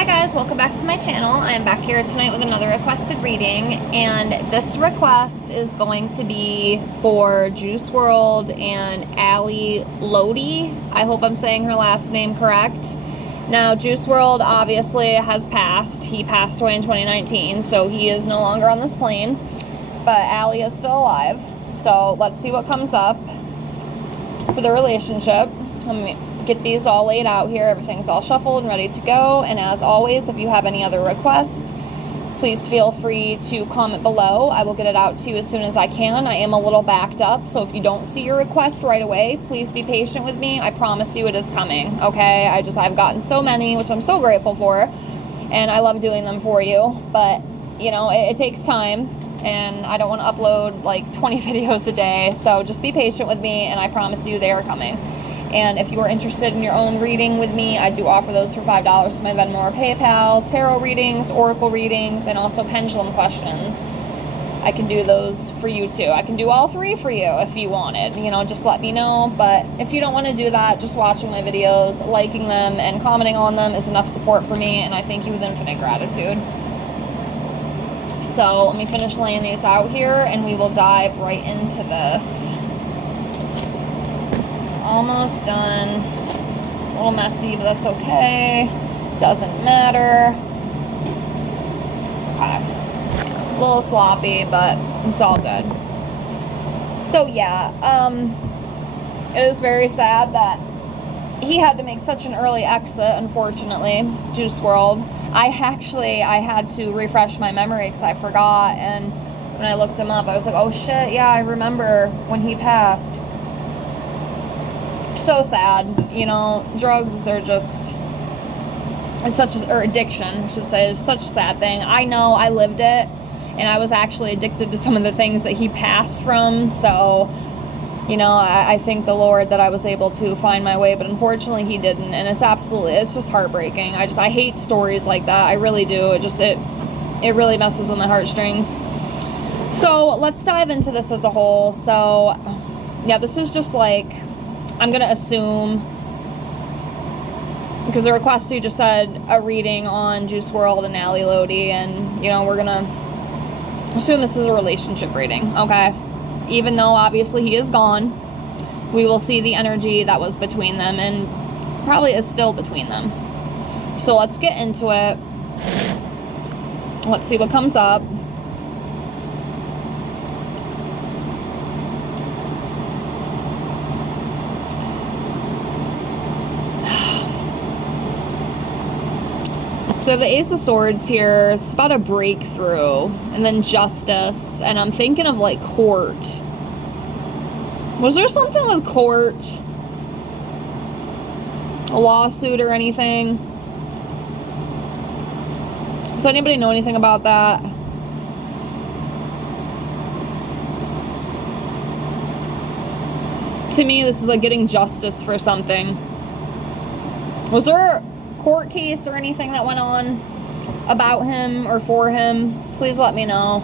Hi guys, welcome back to my channel. I am back here tonight with another requested reading, and this request is going to be for Juice WRLD and lotti. I hope I'm saying her last name correct. Now, Juice WRLD obviously has passed. He passed away in 2019, so he is no longer on this plane, but Ali is still alive. So let's see what comes up for the relationship. Let me get these all laid out here. Everything's all shuffled and ready to go. And as always, if you have any other requests, please feel free to comment below. I will get it out to you as soon as I can. I am a little backed up, so if you don't see your request right away, please be patient with me. I promise you it is coming, okay? I've gotten so many, which I'm so grateful for, and I love doing them for you, but, you know, it takes time, and I don't want to upload, like, 20 videos a day, so just be patient with me, and I promise you they are coming. And if you are interested in your own reading with me, I do offer those for $5 to my Venmo or PayPal. Tarot readings, oracle readings, and also pendulum questions. I can do those for you too. I can do all three for you if you wanted. You know, just let me know. But if you don't want to do that, just watching my videos, liking them, and commenting on them is enough support for me, and I thank you with infinite gratitude. So let me finish laying these out here, and we will dive right into this. Almost done. A little messy, but that's okay. Doesn't matter. Okay. Yeah, a little sloppy, but it's all good. So yeah, it is very sad that he had to make such an early exit, unfortunately, Juice WRLD. I had to refresh my memory because I forgot, and when I looked him up, I was like, oh shit, yeah, I remember when he passed. So sad, you know. Drugs are just or addiction, I should say, is such a sad thing. I know, I lived it, and I was actually addicted to some of the things that he passed from, so, you know, I thank the Lord that I was able to find my way, but unfortunately he didn't, and it's just heartbreaking. I hate stories like that. I really do. It really messes with my heartstrings. So let's dive into this as a whole. So yeah, this is just like, I'm going to assume, because the requester just said a reading on Juice WRLD and lotti, and, you know, we're going to assume this is a relationship reading, okay? Even though, obviously, he is gone, we will see the energy that was between them, and probably is still between them. So let's get into it. Let's see what comes up. So I have the Ace of Swords here. It's about a breakthrough, and then Justice, and I'm thinking of like court. Was there something with court? A lawsuit or anything? Does anybody know anything about that? To me, this is like getting justice for something. Was there court case or anything that went on about him or for him? Please let me know.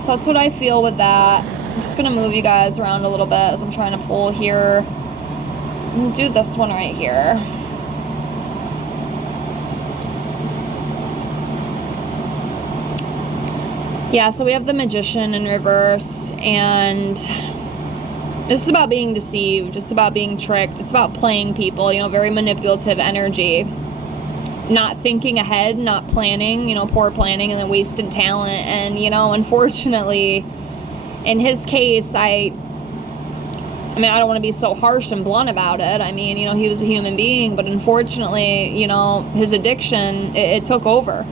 So that's what I feel with that. I'm just gonna move you guys around a little bit as I'm trying to pull here. And do this one right here. Yeah, so we have the Magician in reverse, and this is about being deceived. It's about being tricked. It's about playing people, you know, very manipulative energy. Not thinking ahead, not planning, you know, poor planning, and then wasted talent. And, you know, unfortunately, in his case, I mean, I don't want to be so harsh and blunt about it. I mean, you know, he was a human being, but unfortunately, you know, his addiction, it took over,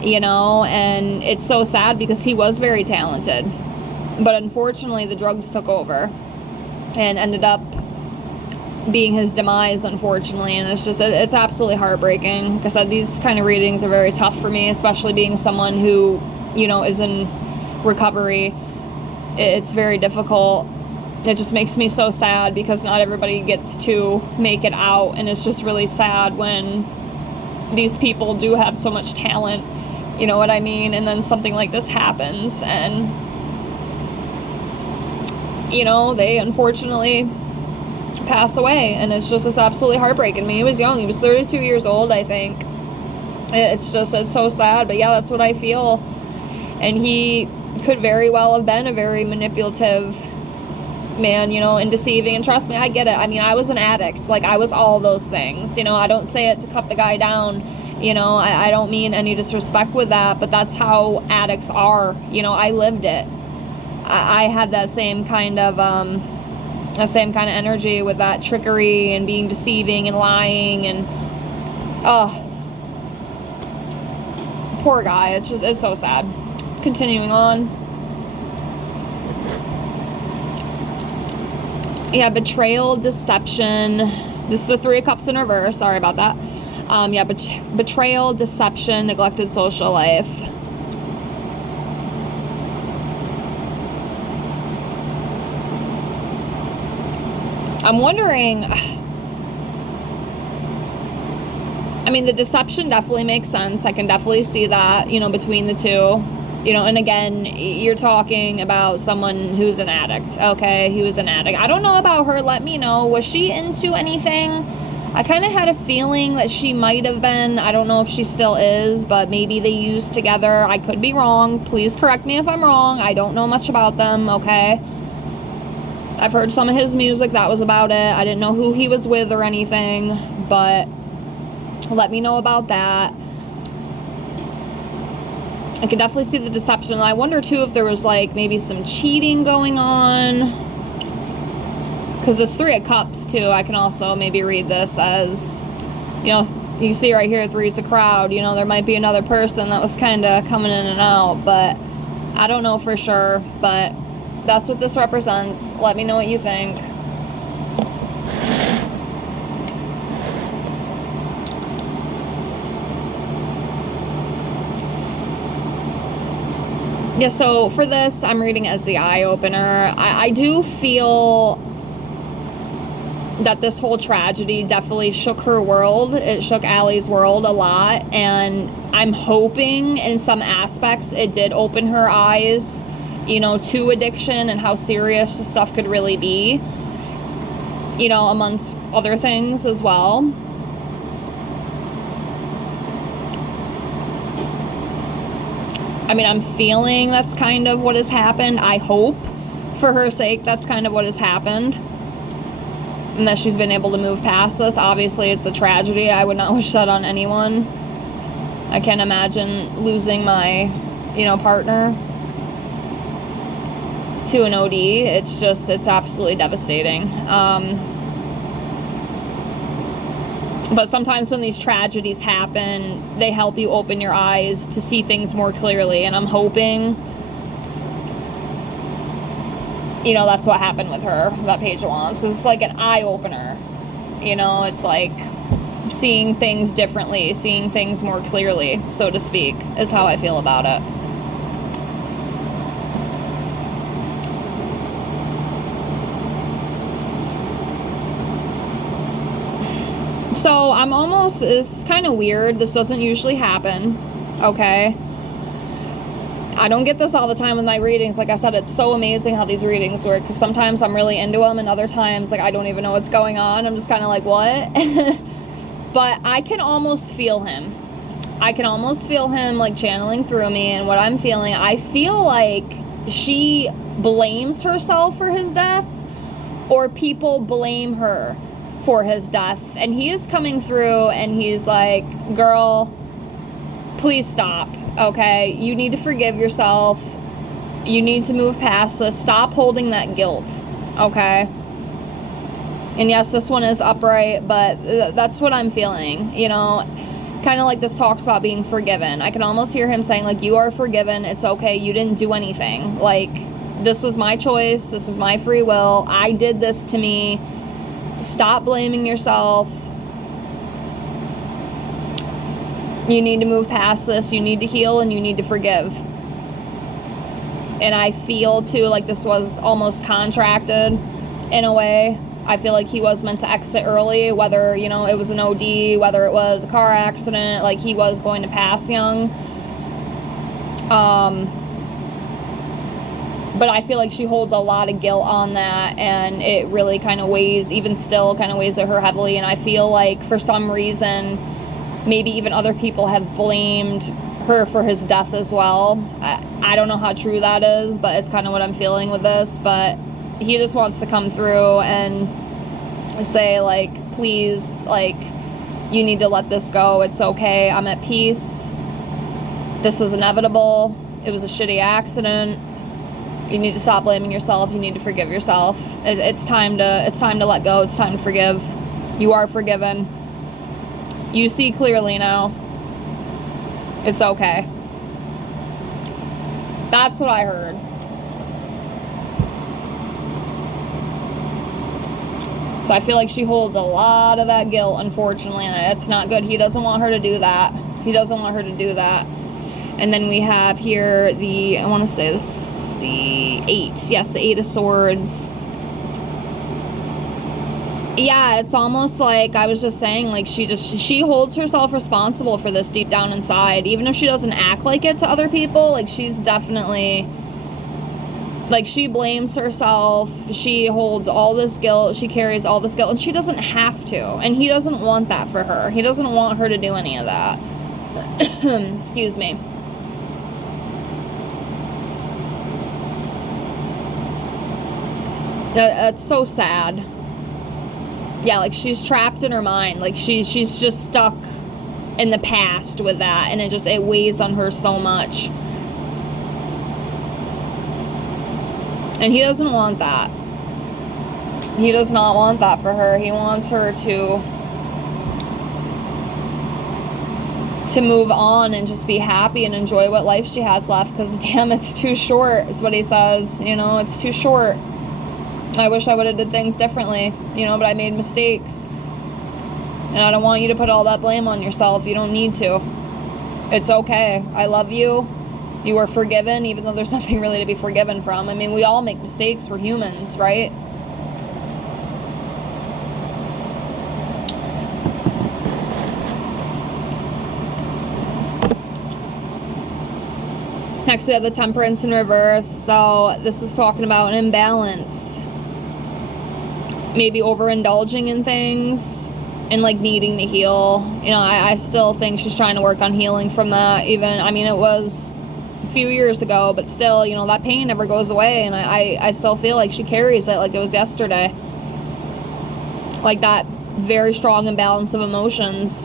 you know, and it's so sad because he was very talented. But unfortunately, the drugs took over and ended up being his demise, unfortunately. And it's absolutely heartbreaking. Like I said, these kind of readings are very tough for me, especially being someone who, you know, is in recovery. It's very difficult. It just makes me so sad because not everybody gets to make it out. And it's just really sad when these people do have so much talent, you know what I mean? And then something like this happens, and you know, they unfortunately pass away, and it's absolutely heartbreaking. I mean, he was young. He was 32 years old, I think. it's so sad, but yeah, that's what I feel. And he could very well have been a very manipulative man, and deceiving. And trust me, I get it. I mean, I was an addict. Like, I was all those things. I don't say it to cut the guy down. I don't mean any disrespect with that, but that's how addicts are. I lived it. I had that same kind of energy with that trickery and being deceiving and lying and, poor guy. It's so sad. Continuing on. Yeah, betrayal, deception. This is the Three of Cups in reverse. Sorry about that. Betrayal, deception, neglected social life. I'm wondering, I mean, the deception definitely makes sense. I can definitely see that, between the two. And again, you're talking about someone who's an addict, okay? He was an addict. I don't know about her. Let me know. Was she into anything? I kind of had a feeling that she might have been. I don't know if she still is, but maybe they used together. I could be wrong. Please correct me if I'm wrong. I don't know much about them, okay? I've heard some of his music. That was about it. I didn't know who he was with or anything, but let me know about that. I can definitely see the deception. And I wonder, too, if there was, maybe some cheating going on. Because there's Three of Cups, too. I can also maybe read this as, you see right here, three's the crowd. There might be another person that was kind of coming in and out. But I don't know for sure. But that's what this represents. Let me know what you think. Yeah, so for this, I'm reading as the eye-opener. I do feel that this whole tragedy definitely shook her world. It shook Allie's world a lot, and I'm hoping in some aspects it did open her eyes, to addiction and how serious the stuff could really be, amongst other things as well. I mean, I'm feeling that's kind of what has happened. I hope, for her sake, that's kind of what has happened. And that she's been able to move past this. Obviously, it's a tragedy. I would not wish that on anyone. I can't imagine losing my, partner to an OD. It's absolutely devastating. But sometimes when these tragedies happen, they help you open your eyes to see things more clearly. And I'm hoping, that's what happened with her, that Page of Wands. Because it's like an eye-opener. It's like seeing things differently, seeing things more clearly, so to speak, is how I feel about it. So it's kind of weird. This doesn't usually happen, okay? I don't get this all the time with my readings. Like I said, it's so amazing how these readings work, because sometimes I'm really into them, and other times, I don't even know what's going on. I'm just kind of like, what? But I can almost feel him. I can almost feel him, channeling through me, and what I'm feeling, I feel like she blames herself for his death, or people blame her for his death, and he is coming through and he's like, girl, please stop, okay? You need to forgive yourself. You need to move past this. Stop holding that guilt, okay? And yes, this one is upright, but that's what I'm feeling, kind of like this talks about being forgiven. I can almost hear him saying, you are forgiven. It's okay. You didn't do anything. This was my choice. This was my free will. I did this to me. Stop blaming yourself. You need to move past this. You need to heal, and you need to forgive. And I feel, too, like this was almost contracted in a way. I feel like he was meant to exit early, whether, it was an OD, whether it was a car accident, he was going to pass young. But I feel like she holds a lot of guilt on that, and it really kind of weighs, even still, kind of weighs at her heavily. And I feel like for some reason, maybe even other people have blamed her for his death as well. I don't know how true that is, but it's kind of what I'm feeling with this. But he just wants to come through and say, like, please, like, you need to let this go. It's okay. I'm at peace. This was inevitable. It was a shitty accident. You need to stop blaming yourself. You need to forgive yourself. It's time to let go. It's time to forgive. You are forgiven. You see clearly now. It's okay. That's what I heard. So I feel like she holds a lot of that guilt, unfortunately. That's not good. He doesn't want her to do that. He doesn't want her to do that. And then we have here I want to say this is the 8. Yes, the 8 of Swords. Yeah, it's almost like I was just saying, like, she holds herself responsible for this deep down inside. Even if she doesn't act like it to other people, like, she's definitely, like, she blames herself. She holds all this guilt. She carries all this guilt, and she doesn't have to. And he doesn't want that for her. He doesn't want her to do any of that. Excuse me. That's so sad. Yeah, like, she's trapped in her mind. Like, she's just stuck in the past with that, and it weighs on her so much. And he doesn't want that. He does not want that for her. He wants her to move on and just be happy and enjoy what life she has left, because damn, it's too short, is what he says. You know, it's too short. I wish I would have did things differently, you know, but I made mistakes. And I don't want you to put all that blame on yourself. You don't need to. It's okay. I love you. You are forgiven, even though there's nothing really to be forgiven from. I mean, we all make mistakes. We're humans, right? Next, we have the Temperance in reverse. So this is talking about an imbalance. Maybe overindulging in things and, like, needing to heal. You know, I still think she's trying to work on healing from that. Even, I mean, it was a few years ago, but still, you know, that pain never goes away. And I still feel like she carries it like it was yesterday. Like, that very strong imbalance of emotions.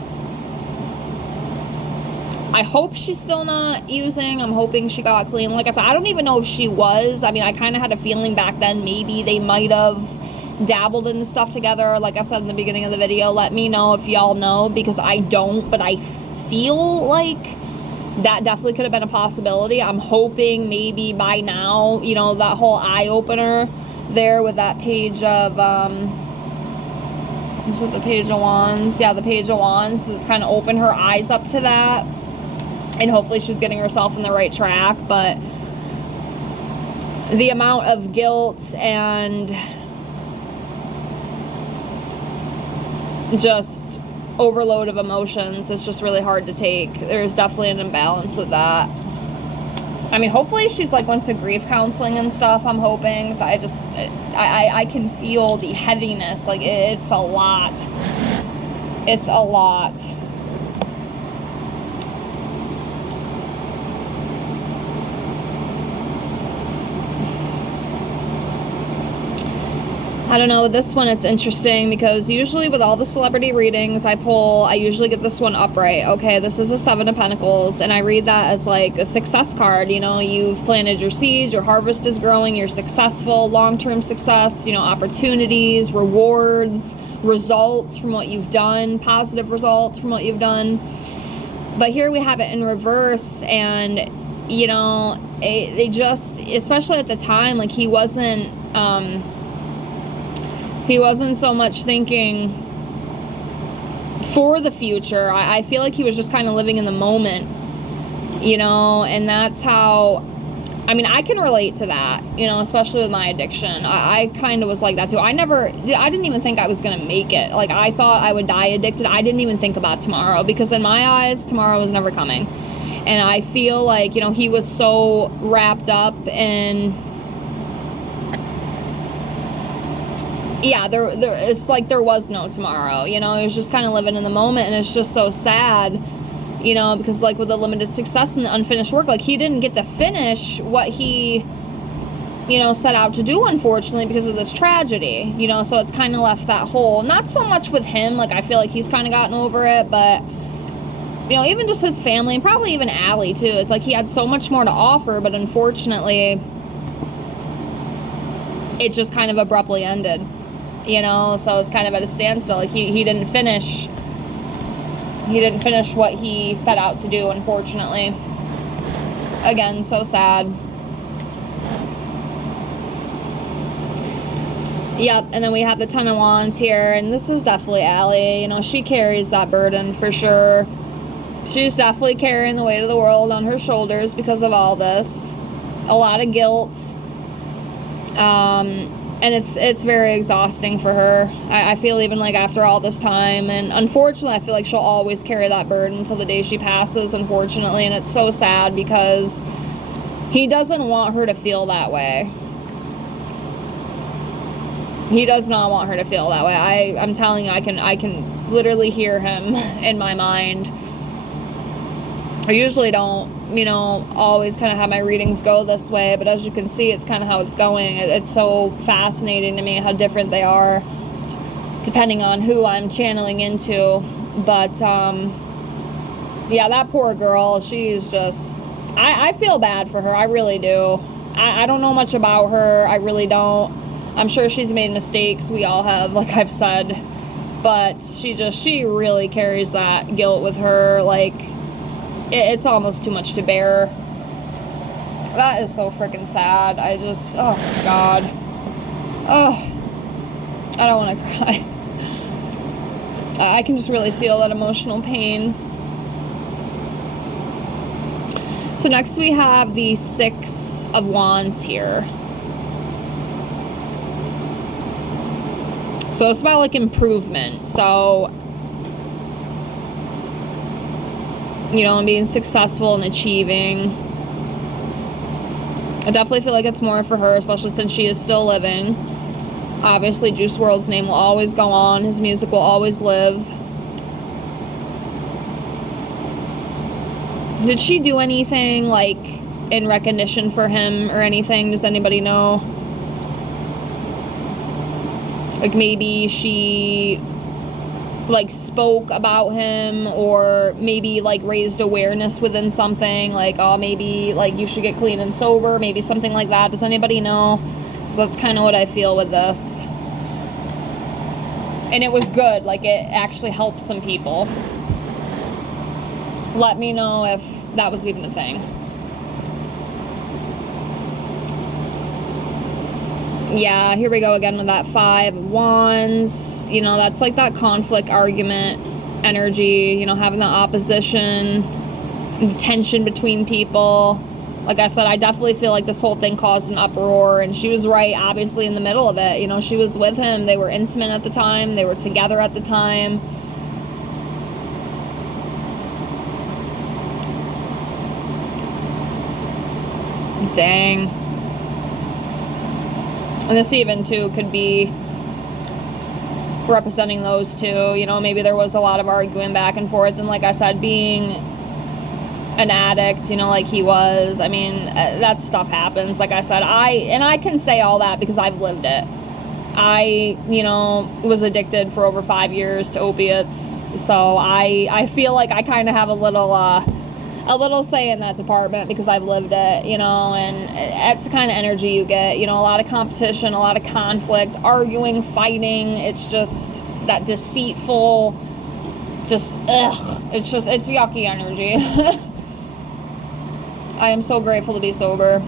I hope she's still not using. I'm hoping she got clean. Like I said, I don't even know if she was. I mean, I kind of had a feeling back then maybe they might have dabbled in stuff together. Like I said in the beginning of the video, let me know if y'all know, because I don't, but I feel like that definitely could have been a possibility. I'm hoping maybe by now, you know, that whole eye-opener there with that page of, is it the Page of Wands? Yeah, the Page of Wands has kind of opened her eyes up to that. And hopefully she's getting herself in the right track. But the amount of guilt and just overload of emotions, it's just really hard to take. There's definitely an imbalance with that. I mean, hopefully she's, like, went to grief counseling and stuff, I'm hoping. So I can feel the heaviness. Like, it's a lot. It's a lot. I don't know, with this one it's interesting because usually with all the celebrity readings I pull, I usually get this one upright. Okay, this is a 7 of Pentacles, and I read that as like a success card. You know, you've planted your seeds, your harvest is growing, you're successful, long-term success, you know, opportunities, rewards, results from what you've done, positive results from what you've done. But here we have it in reverse, and, you know, they just, especially at the time, like, he wasn't so much thinking for the future. I feel like he was just kind of living in the moment, you know, and that's how, I mean, I can relate to that, you know, especially with my addiction. I kind of was like that too. I didn't even think I was going to make it. Like, I thought I would die addicted. I didn't even think about tomorrow, because in my eyes, tomorrow was never coming. And I feel like, you know, he was so wrapped up in yeah, it's like there was no tomorrow, you know. He was just kind of living in the moment, and it's just so sad, you know, because like with the limited success and the unfinished work, like he didn't get to finish what he, you know, set out to do, unfortunately, because of this tragedy, you know. So it's kind of left that hole. Not so much with him, like I feel like he's kind of gotten over it, but you know, even just his family, and probably even Allie too. It's like he had so much more to offer, but unfortunately it just kind of abruptly ended, you know. So it's kind of at a standstill. Like he didn't finish what he set out to do, unfortunately. Again, so sad. Yep, and then we have the Ten of Wands here, and this is definitely Allie. You know, she carries that burden for sure. She's definitely carrying the weight of the world on her shoulders because of all this. A lot of guilt. And it's very exhausting for her. I feel even like after all this time, and unfortunately I feel like she'll always carry that burden until the day she passes, unfortunately, and it's so sad because he doesn't want her to feel that way. He does not want her to feel that way. I'm telling you, I can literally hear him in my mind. I usually don't, you know, always kind of have my readings go this way, but as you can see, it's kind of how it's going. It's so fascinating to me how different they are depending on who I'm channeling into. But yeah, that poor girl, she's just, I feel bad for her. I really do. I don't know much about her. I really don't. I'm sure she's made mistakes. We all have, like I've said. But she really carries that guilt with her. Like, it's almost too much to bear. That is so freaking sad. I just, oh my God. Oh, I don't want to cry. I can just really feel that emotional pain. So next we have the Six of Wands here. So it's about like improvement. So, you know, and being successful and achieving. I definitely feel like it's more for her, especially since she is still living. Obviously, Juice WRLD's name will always go on. His music will always live. Did she do anything, like, in recognition for him or anything? Does anybody know? Like, maybe she, like, spoke about him, or maybe, like, raised awareness within something, like, oh, maybe, like, you should get clean and sober, maybe something like that. Does anybody know? Because that's kind of what I feel with this. And it was good. Like, it actually helped some people. Let me know if that was even a thing. Yeah, here we go again with that Five of Wands. You know, that's like that conflict, argument energy, you know, having that opposition, the tension between people. Like I said, I definitely feel like this whole thing caused an uproar, and she was right, obviously, in the middle of it. You know, she was with him. They were intimate at the time. They were together at the time. Dang. And this even, too, could be representing those two. You know, maybe there was a lot of arguing back and forth. And like I said, being an addict, you know, like he was, I mean, that stuff happens. Like I said, I can say all that because I've lived it. I, you know, was addicted for over 5 years to opiates. So I feel like I kind of have a little say in that department because I've lived it, you know, and that's the kind of energy you get, you know, a lot of competition, a lot of conflict, arguing, fighting. It's just that deceitful, just, it's yucky energy. I am so grateful to be sober.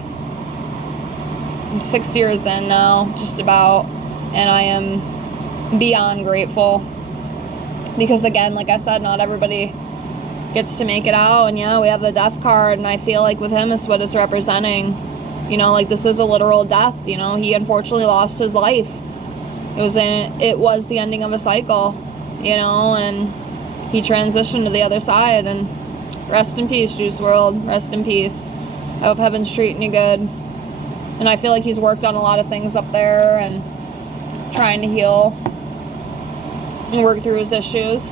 I'm 6 years in now, just about, and I am beyond grateful because, again, like I said, not everybody gets to make it out. And yeah, we have the death card, and I feel like with him, it's what it's representing. You know, like, this is a literal death. You know, he unfortunately lost his life. It was the ending of a cycle, you know, and he transitioned to the other side. And rest in peace, Juice WRLD. Rest in peace. I hope heaven's treating you good. And I feel like he's worked on a lot of things up there, and trying to heal and work through his issues.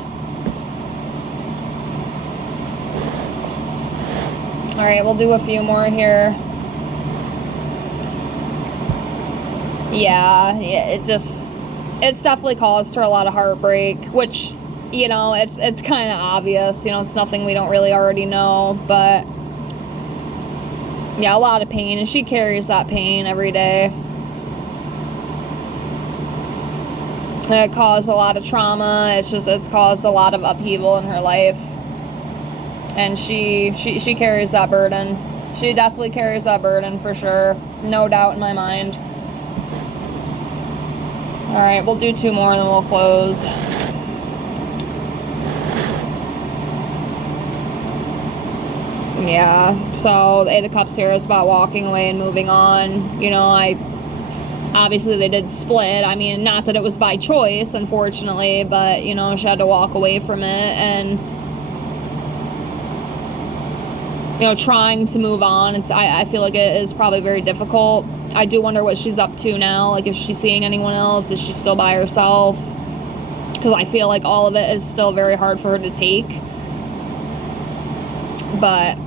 All right, we'll do a few more here. Yeah, it's definitely caused her a lot of heartbreak, which, you know, it's kind of obvious, you know, it's nothing we don't really already know, but yeah, a lot of pain, and she carries that pain every day. It caused a lot of trauma. It's caused a lot of upheaval in her life, and she carries that burden. She definitely carries that burden for sure, no doubt in my mind. All right, we'll do 2 more and then we'll close. Yeah, so the 8 of Cups here is about walking away and moving on. You know, obviously they did split. I mean, not that it was by choice, unfortunately, but, you know, she had to walk away from it, and, you know, trying to move on. I feel like it is probably very difficult. I do wonder what she's up to now. Like, is she seeing anyone else? Is she still by herself? Because I feel like all of it is still very hard for her to take. But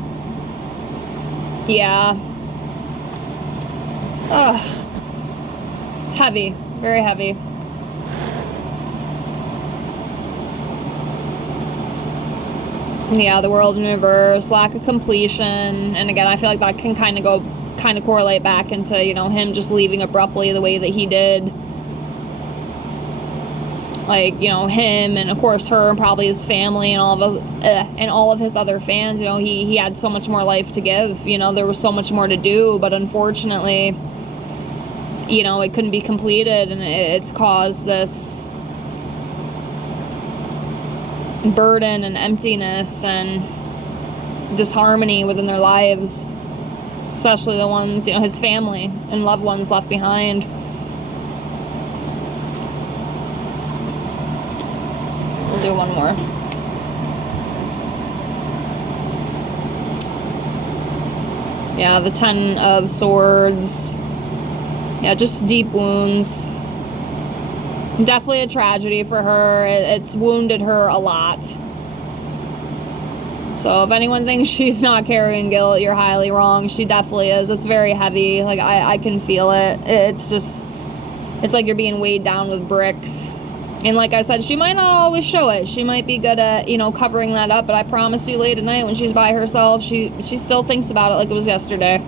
yeah. Ugh. It's heavy. Very heavy. Yeah, the World in reverse, lack of completion. And again, I feel like that can kind of correlate back into, you know, him just leaving abruptly the way that he did. Like, you know, him and of course her and probably his family and all of his other fans, you know, he had so much more life to give, you know, there was so much more to do, but unfortunately, you know, it couldn't be completed, and it's caused this burden and emptiness and disharmony within their lives, especially the ones, you know, his family and loved ones left behind. We'll do 1 more. Yeah, the 10 of Swords. Yeah, just deep wounds. Definitely a tragedy for her. It's wounded her a lot. So if anyone thinks she's not carrying guilt, you're highly wrong. She definitely is. It's very heavy. Like, I can feel it. It's like you're being weighed down with bricks. And like I said, she might not always show it. She might be good at, you know, covering that up, but I promise you, late at night when she's by herself, she still thinks about it like it was yesterday.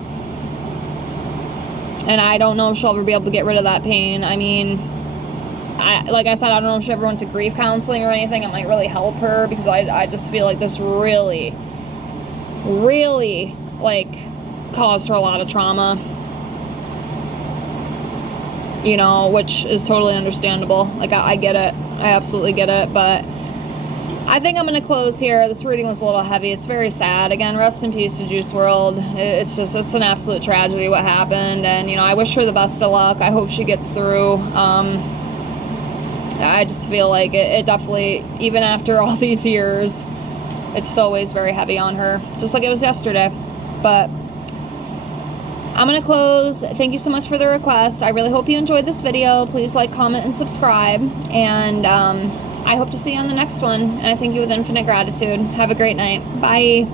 And I don't know if she'll ever be able to get rid of that pain. I mean, like I said, I don't know if she ever went to grief counseling or anything. It might really help her, because I just feel like this really, like, caused her a lot of trauma. You know, which is totally understandable. Like, I get it. I absolutely get it. But I think I'm going to close here. This reading was a little heavy. It's very sad. Again, rest in peace to Juice WRLD. It's an absolute tragedy what happened. And, you know, I wish her the best of luck. I hope she gets through. I just feel like it definitely, even after all these years, it's still weighs very heavy on her. Just like it was yesterday. But I'm going to close. Thank you so much for the request. I really hope you enjoyed this video. Please like, comment, and subscribe. And I hope to see you on the next one. And I thank you with infinite gratitude. Have a great night. Bye.